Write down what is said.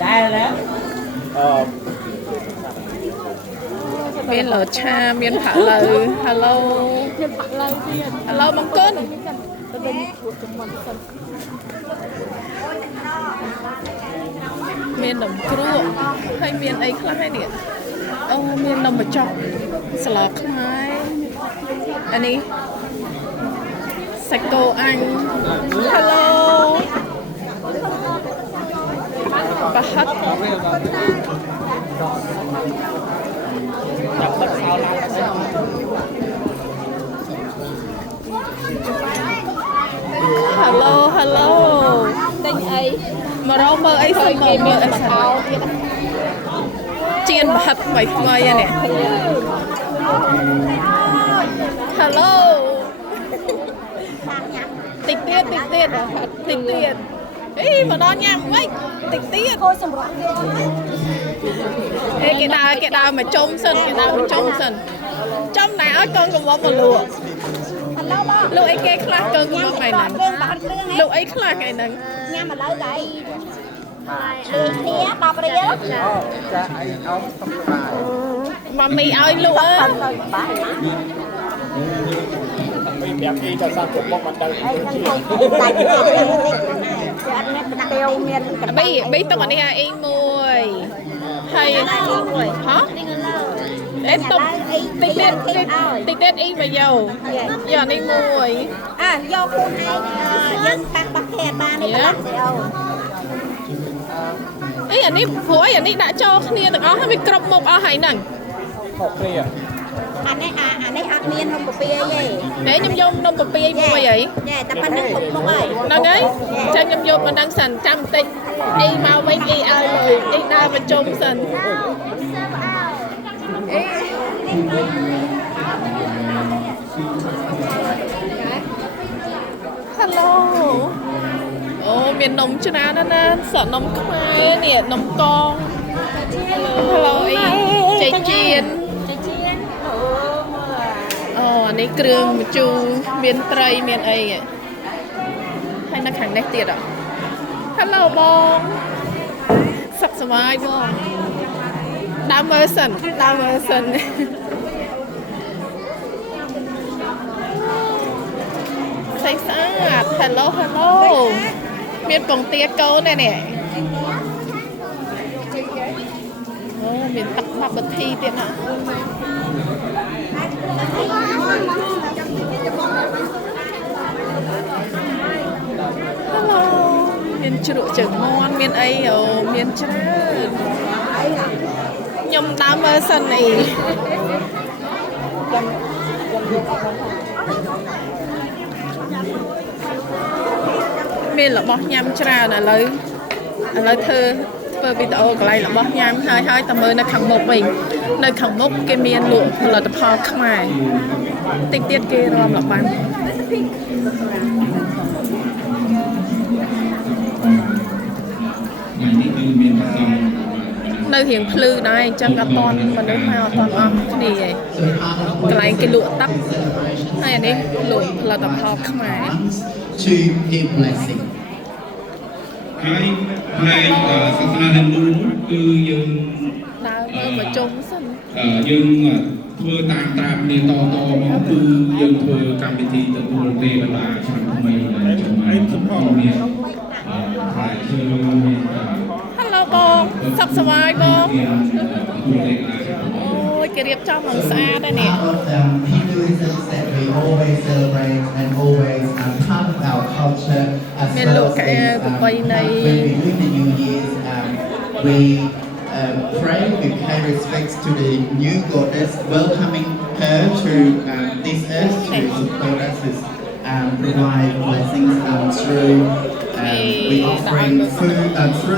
ได้แล้วមានលឆាមានផាឡូវ Hello មានផាក់ឡើងទៀត Hello បង្គន់ ទៅវិញពួកចំនួនសិន មាននំគ្រក់ហើយមានអីខ្លះហើយនេះអូមាននំបញ្ចុកស្លខ្មែរអានេះសាច់គោអញ Hello ប្រហិត Hello Hello ទិញអី មករកមើលអីសិនមើលអីសិនជៀនប្រហិតថ្មីថ្មីហ្នឹង Hello តិចទៀតអីមកដល់ញ៉ាំវិញតិចទៀត គោសម្រាប់ អេគេដើរមកចុំសិនចំណាឲ្យកូនកុំមកលក់ Hello បង លក់អីគេខ្លះកូនកុំមកថ្ងៃហ្នឹង គ្រឿងបាត់គ្រឿង លក់អីខ្លះថ្ងៃហ្នឹង ញ៉ាំឥឡូវកៃលើគ្នា10រៀល ចាអីអោបសុខសប្បាយ ម៉ាមីឲ្យលក់អើ បាទ មីប្រាប់អីក៏សាប់ជុំមកមិនដឹង អីហ្នឹងគោដាច់ទេចាអត់មានបណ្ដាទៀវមានកណ្ដាល បីតុកអានេះអីមួយហើយហ៎អេតុកតិចទៀតអីមកយកនេះមួយ យកខ្លួនឯងយើងតាំងបោះខែបាននេះប្រឡាក់ទៅអូ អីអានេះព្រោះអានេះដាក់ចូលគ្នាទាំងអស់ហើយវាគ្រប់មុខអស់ហើយហ្នឹង ខុសគ្នា អានេះអត់មាននំពពាយទេ ហេខ្ញុំយកនំពពាយមួយអី តែប៉ុណ្្នឹងគ្រប់មុខហើយ ហ្នឹងហើយចឹងខ្ញុំយកប៉ុណ្ណឹងសិនចាំបន្តិចអីមកវិញអីឲ្យលុយអីដើរប្រជុំសិនអី Hello អូមាននំច្រើនណាស់សក់នំខ្មែរនេះនំកង Hello អីចេកចៀនអូអានេះគ្រឿងម្ជូរមានត្រីមានអីហើយនៅខាងនេះទៀតអ Hello បងសុខសប្បាយបងដើរមើលសិនស្អាតស្អាត Hello មានពងទាកូននេះអូមានទឹកបាប់បធីទៀតណា Hello មានជ្រក់ជើងមាន់មានអីអូមានច្រើនខ្ញុំដើរមើលសិនអីមានរបស់ញ៉ាំច្រើនឥឡូវធ្វើវីដេអូកន្លែងរបស់ញ៉ាំហើយតើមើលនៅខាងមុខវិញនៅខាងមុខគេមានលក់ផលិតផលខ្មែរតិចទៀតគេរំលបាំងនៅរៀងភ្លឺដែរអញ្ចឹងអត់តន់មនុស្សមកអត់តន់អស់គ្នាឯងកន្លែងគេលក់ទឹកហើយអានេះលក់ផលិតផលខ្មែរ to give blessing ហើយផ្នែកសាសនាហិណ្ឌូគឺយើង ដើរមើលមកជុំសិន យើងធ្វើតាមត្រាប់គ្នាតមកគឺយើងធ្វើកម្មវិធីទទួលទេវតាឆ្នាំថ្មីចំណាយផងមានផ្លែឈើមាន Hello បងសុខសប្បាយបងអូយគេរៀបចំមកស្អាតដែរនេះ Part of Hinduism that we always celebrate and always part of our culture as Mình well luộc as cả bầy này. when we do the New Year's we pray, we pay respects to the new goddess, welcoming her to this earth to support us, provide blessings through we offering food, fruit.